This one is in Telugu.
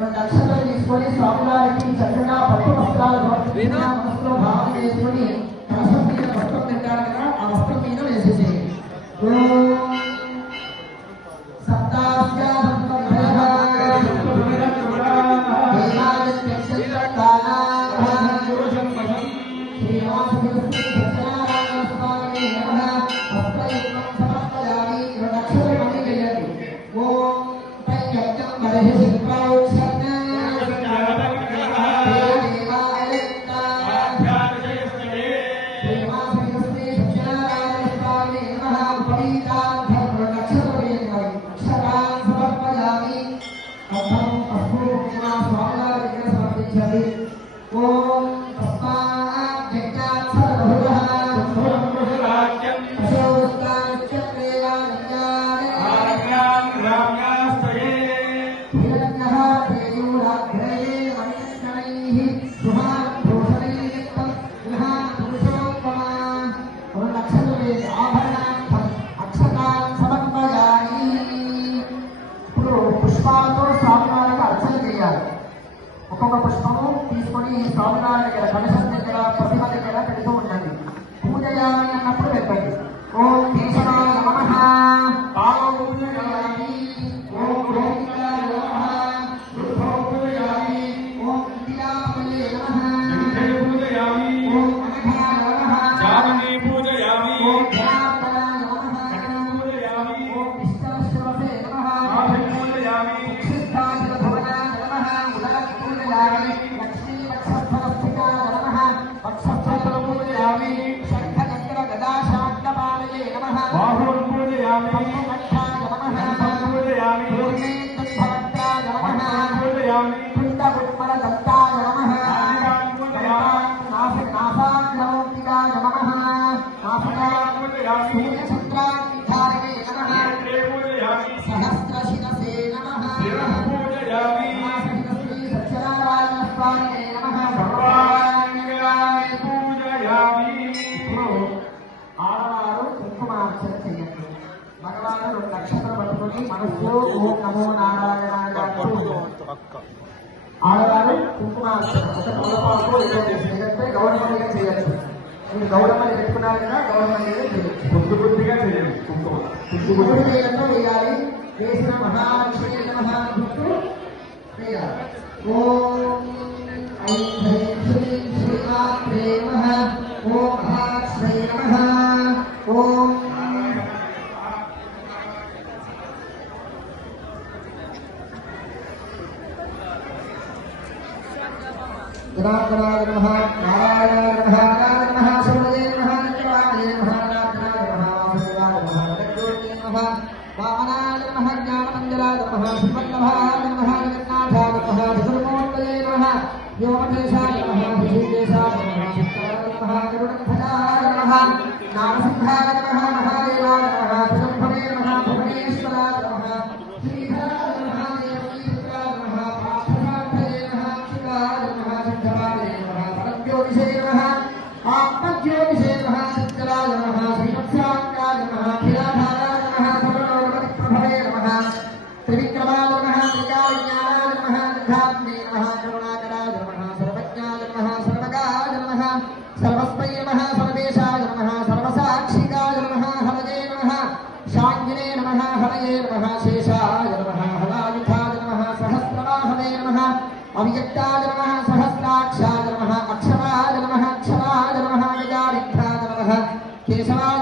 రెండు అక్షరాలు తీసుకొని స్వామివారికి చక్కగా పట్టు వస్త్రాలు మనసులో భావన చేసుకుని కలశం మీద వస్త్రం తింటారు కదా ఆ వస్త్రం మీద వేసేసేయండి. ఒక్కొక్క పుష్పము తీసుకొని స్వామివారి దగ్గర కలశం దగ్గర ప్రతిమ దగ్గర పెడుతూ ఉండండి. పూజ చేయాలి అన్నప్పుడు పెట్టండి. ఓం కేశవాయ నమః, పాదం పూజయామి, ఓం గోవిందాయ నమః, రుద్రం పూజయామి, ఓం ఇంద్రియాపల్లే నమః, ఇంద్రియ పూజయామి, ఓం అనఘాయ నమః, జానని పూజయామి, ఓం ధ్యానాయ నమః, పూజయామి, ఓం విష్ణుశ్రవసే నమః, ఆభి పూజయామి, సిద్ధాయ భవనాయ నమః, లక్ష్మీ వక్షస్థలస్థితాయ నమః, వక్షస్థల పూజయామి, శంఖచక్ర గదాశాంతపాలయే నమః, బాహుం పూజయామి, పద్మకంఠాయ నమః, పూజయామి, పూర్ణేంద్రభక్తాయ నమః, పూజయామి, కుండముత్మల దత్తాయ నమః, నాసాగ్రమౌక్తికాయ నమః, సూర్యచంద్రాగ్నిధారణే నమః, సహస్రశిరసే నమః, పూజయామి, ఆడవారు కుంకుమార్చన చెయ్యండి. మగవారు రెండు నక్షత్రం పట్టుకుని మనస్సు ఓం నమో నారాయణాయ. ఆడవారు కుంకుమార్చన ఒక తోలపాకు లేదంటే గౌరవంగా చేయొచ్చు. మీరు గౌరవాన్ని పెట్టుకున్నారు కదా, గౌరవంగా చేయొచ్చు. బుద్ధి బుద్ధిగా చేయాలి. కుంకుమ చేయడంతో వేయాలి. వేసిన మహాలక్ష్మి మహాభక్తు వేయాలి. ఓం ఐం హ్రీం శ్రీం శ్రీమాత్రే నమః, ఓం మహాలక్ష్మీ నమః, ఓం జనార్దనాయ నమః, నారాయణాయ నమః, నారాయణాయ నమః, సూర్యే నమః, నిత్యవాయ నమః, నారాయణాయ నమః, వాసుదేవాయ నమః, జగజ్యోతే నమః, వామనాయ నమః, జ్ఞానమంజలాయ నమః, సుపర్ణభాయ నమః, జగన్నాథాయ నమః, ధర్మోత్తరే నమః, యోమకేశాయ నమః, ఋషికేశాయ నమః, శుక్రాయ నమః, గరుడధ్వజాయ నమః, నారసింహాయ నమః, మహాదేవాయ నమః, జగద్భవే నమః, భువనేశ్వరాయ నమః, శ్రీధరాయ నమః, దేవకీపుత్రాయ నమః, పార్థసార్థయే నమః, శివాయ నమః, సిద్ధవాయ నమః, పరజ్యోతిషే నమః, ఆత్మజ్యోతిషే నమః, సిద్ధరాయ నమః, శ్రీవత్సాంగాయ నమః, ఖిలాధారాయ నమః, సర్వలోకప్రభవే నమః, త్రివిక్రమాయ నమః, త్రికాజ్ఞానాయ నమః, సిద్ధాత్మే నమః, కరుణాకరాయ నమః, సర్వజ్ఞాయ నమః, సర్వగాయ నమః, సర్వస్మై నమః, సర్వేశాయ నమః, సర్వసాక్షికాయ నమః, హరయే నమః, శాంగినే నమః, హరయే నమః, శేషాయ నమః, హలాయుధాయ నమః, సహస్రవాహనే నమః, అవ్యక్తాయ నమః, సహస్రాక్షాయ నమః, అక్షరాయ నమః, అక్షరాయ నమః, గజావిఘ్నాయ నమః, కేశవాయ